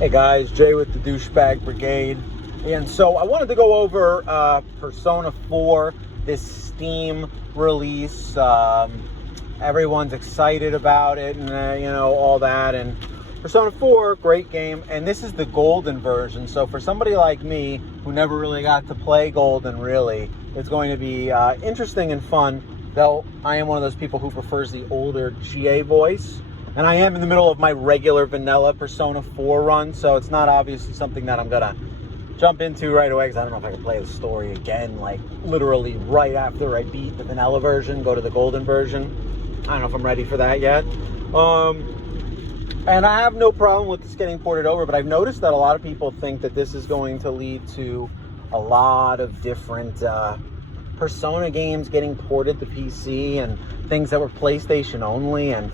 Hey guys, Jay with the Douchebag Brigade. And so I wanted to go over Persona 4, this Steam release. Everyone's excited about it and, all that. And Persona 4, great game. And this is the Golden version. So for somebody like me who never really got to play Golden, really, it's going to be interesting and fun. Though I am one of those people who prefers the older GA voice. And I am in the middle of my regular vanilla Persona 4 run, so it's not obviously something that I'm going to jump into right away, because I don't know if I can play the story again, like, literally right after I beat the vanilla version, go to the Golden version. I don't know if I'm ready for that yet. And I have no problem with this getting ported over, but I've noticed that a lot of people think that this is going to lead to a lot of different Persona games getting ported to PC and things that were PlayStation only, and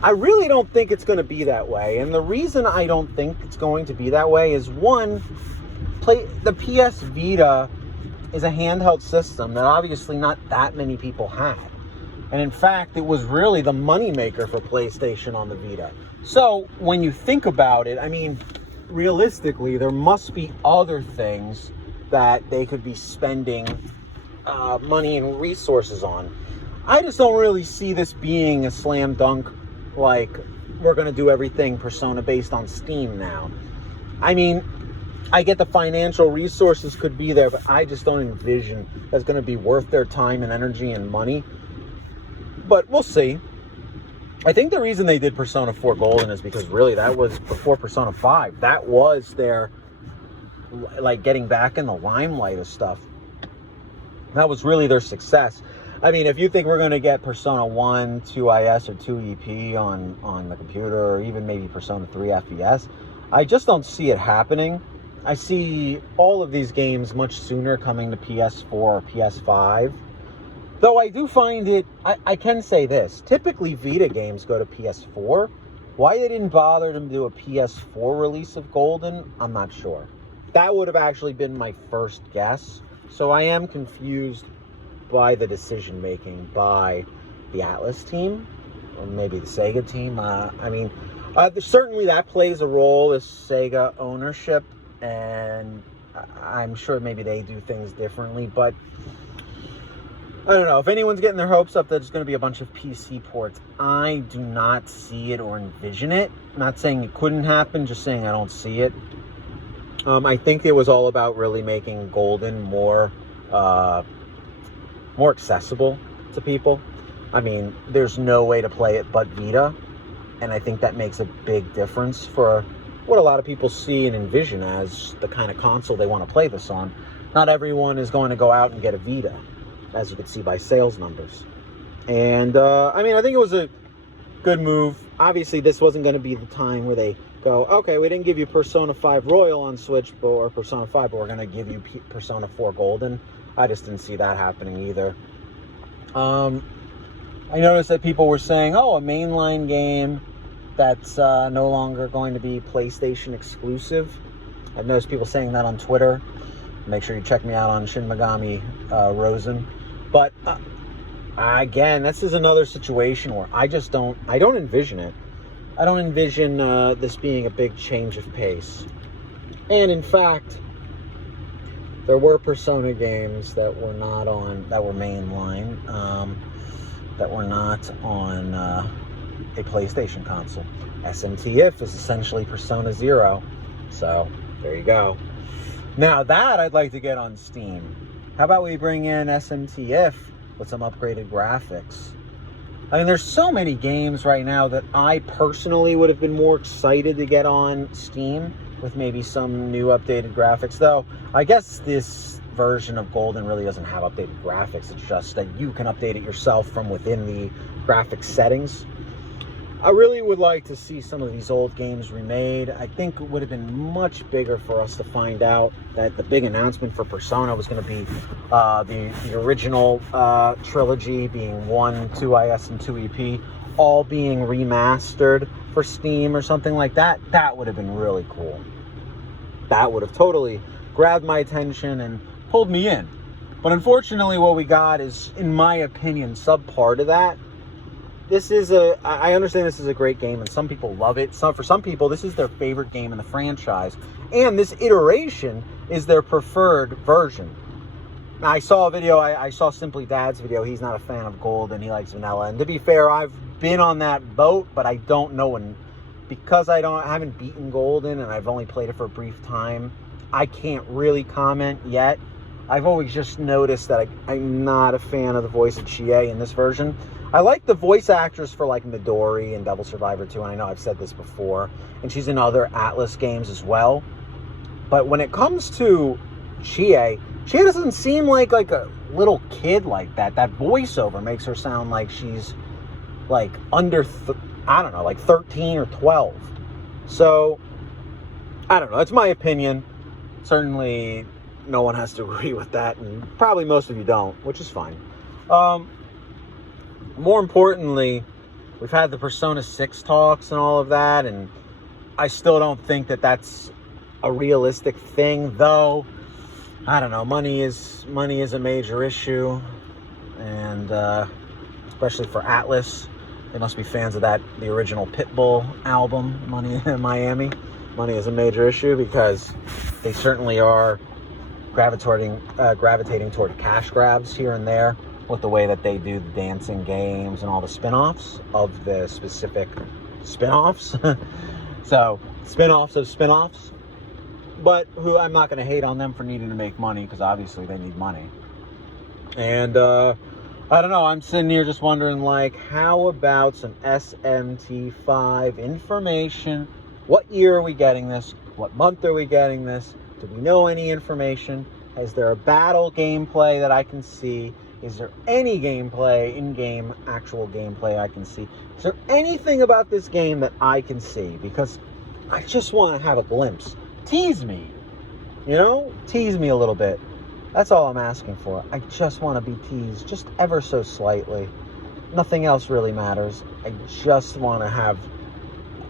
I really don't think it's going to be that way. And the reason I don't think it's going to be that way is, one, the PS Vita is a handheld system that obviously not that many people had. And in fact, it was really the moneymaker for PlayStation on the Vita. So when you think about it, I mean, realistically, there must be other things that they could be spending money and resources on. I just don't really see this being a slam dunk, like, we're going to do everything Persona based on Steam now. I mean, I get the financial resources could be there, but I just don't envision that's going to be worth their time and energy and money. But we'll see. I think the reason they did Persona 4 Golden is because really that was before Persona 5. That was their, like, getting back in the limelight of stuff. That was really their success. I mean, if you think we're going to get Persona 1, 2IS, or 2EP on the computer, or even maybe Persona 3 FES, I just don't see it happening. I see all of these games much sooner coming to PS4 or PS5. Though I do find it, I can say this, typically Vita games go to PS4. Why they didn't bother to do a PS4 release of Golden, I'm not sure. That would have actually been my first guess. So I am confused by the decision making by the Atlas team, or maybe the Sega team. Certainly that plays a role, this Sega ownership, and I'm sure maybe they do things differently, but I don't know. If anyone's getting their hopes up that it's going to be a bunch of PC ports, I do not see it or envision it. I'm not saying it couldn't happen, just saying I don't see it. I think it was all about really making Golden more accessible to people. I mean, there's no way to play it but Vita, and I think that makes a big difference for what a lot of people see and envision as the kind of console they want to play this on. Not everyone is going to go out and get a Vita, as you can see by sales numbers. And I think it was a good move. Obviously, this wasn't going to be the time where they go, okay, we didn't give you Persona 5 Royal on Switch or Persona 5, but we're going to give you Persona 4 Golden. I just didn't see that happening either. I noticed that people were saying, a mainline game that's no longer going to be PlayStation exclusive. I've noticed people saying that on Twitter. Make sure you check me out on Shin Megami Rosen. But again, this is another situation where I don't envision it. I don't envision this being a big change of pace. And in fact, there were Persona games that were mainline, that were not on a PlayStation console. SMTF is essentially Persona 0. So, there you go. Now that I'd like to get on Steam. How about we bring in SMTF with some upgraded graphics? I mean, there's so many games right now that I personally would have been more excited to get on Steam with maybe some new updated graphics. Though, I guess this version of Golden really doesn't have updated graphics. It's just that you can update it yourself from within the graphics settings. I really would like to see some of these old games remade. I think it would have been much bigger for us to find out that the big announcement for Persona was going to be the original trilogy, being 1, 2IS, and 2EP, all being remastered for Steam or something like that. That would have been really cool. That would have totally grabbed my attention and pulled me in. But unfortunately, what we got is, in my opinion, subpar to that. I understand this is a great game, and some people love it. For some people, this is their favorite game in the franchise, and this iteration is their preferred version. Now, I saw a video, I saw Simply Dad's video. He's not a fan of gold, and he likes vanilla. And to be fair, I've been on that boat, but I don't know, and because I haven't beaten Golden, and I've only played it for a brief time, I can't really comment yet. I've always just noticed that I'm not a fan of the voice of Chie in this version. I like the voice actress for like Midori and Devil Survivor 2, and I know I've said this before, and she's in other Atlus games as well. But when it comes to Chie doesn't seem like a little kid like that. That voiceover makes her sound like she's like under, I don't know, like 13 or 12. So, I don't know. It's my opinion. Certainly, no one has to agree with that, and probably most of you don't, which is fine. More importantly, we've had the Persona 6 talks and all of that, and I still don't think that that's a realistic thing, though. I don't know. Money is a major issue, and especially for Atlus. They must be fans of the original Pitbull album, Money in Miami. Money is a major issue because they certainly are gravitating toward cash grabs here and there with the way that they do the dancing games and all the spin-offs of the specific spin-offs. So, spin-offs of spin-offs. But I'm not going to hate on them for needing to make money, because obviously they need money. And, I don't know, I'm sitting here just wondering, like, how about some SMT5 information? What year are we getting this? What month are we getting this? Do we know any information? Is there a battle gameplay that I can see? Is there any gameplay, in-game, actual gameplay I can see? Is there anything about this game that I can see? Because I just want to have a glimpse. Tease me. You know? Tease me a little bit. That's all I'm asking for. I just want to be teased, just ever so slightly. Nothing else really matters. I just want to have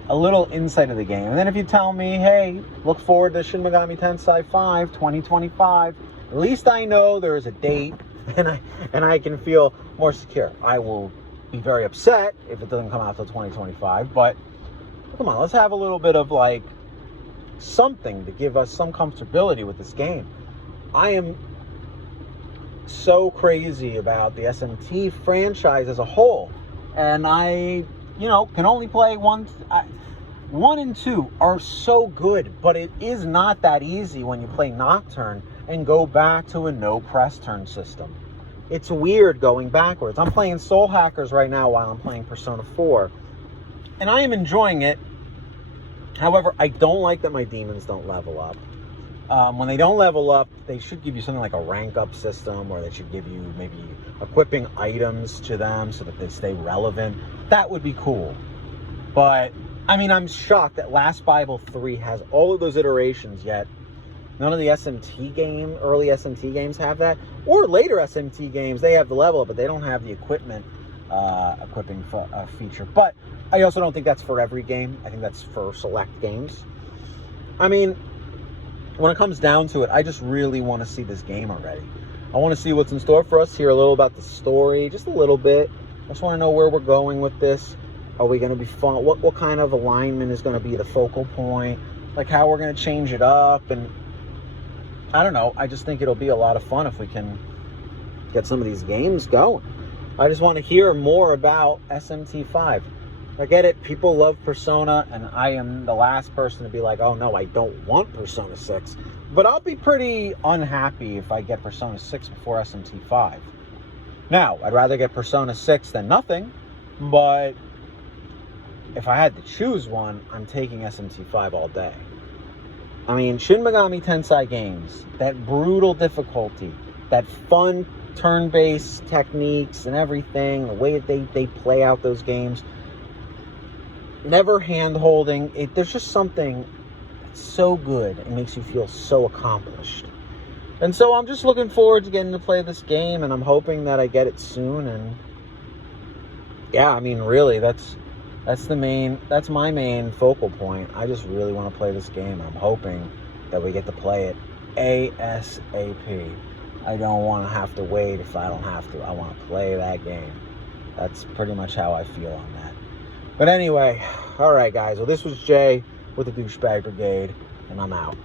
a little insight of the game. And then if you tell me, hey, look forward to Shin Megami Tensei 5 2025, at least I know there is a date, and I can feel more secure. I will be very upset if it doesn't come out till 2025, but come on, let's have a little bit of like something to give us some comfortability with this game. I am so crazy about the SMT franchise as a whole, and I, can only play one and 2 are so good, but it is not that easy when you play Nocturne and go back to a no press turn system. It's weird going backwards. I'm playing Soul Hackers right now while I'm playing Persona 4, and I am enjoying it. However, I don't like that my demons don't level up. When they don't level up, they should give you something like a rank up system, or they should give you maybe equipping items to them so that they stay relevant. That would be cool. But, I mean, I'm shocked that Last Bible 3 has all of those iterations, yet none of the early SMT games have that. Or later SMT games, they have the level up, but they don't have the equipping feature. But I also don't think that's for every game. I think that's for select games. I mean, when it comes down to it, I just really want to see this game already. I want to see what's in store for us, hear a little about the story, just a little bit. I just want to know where we're going with this. Are we going to be fun? What kind of alignment is going to be the focal point? Like how we're going to change it up, and I don't know. I just think it'll be a lot of fun if we can get some of these games going. I just want to hear more about SMT5. I get it. People love Persona, and I am the last person to be like, oh no, I don't want Persona 6. But I'll be pretty unhappy if I get Persona 6 before SMT5. Now, I'd rather get Persona 6 than nothing, but if I had to choose one, I'm taking SMT5 all day. I mean, Shin Megami Tensei games, that brutal difficulty, that fun turn-based techniques and everything, the way that they play out those games, never hand-holding. There's just something that's so good. It makes you feel so accomplished. And so I'm just looking forward to getting to play this game, and I'm hoping that I get it soon. And yeah, I mean, really, that's my main focal point. I just really want to play this game. I'm hoping that we get to play it ASAP. I don't want to have to wait if I don't have to. I want to play that game. That's pretty much how I feel on that. But anyway, all right, guys. Well, this was Jay with the Douchebag Brigade, and I'm out.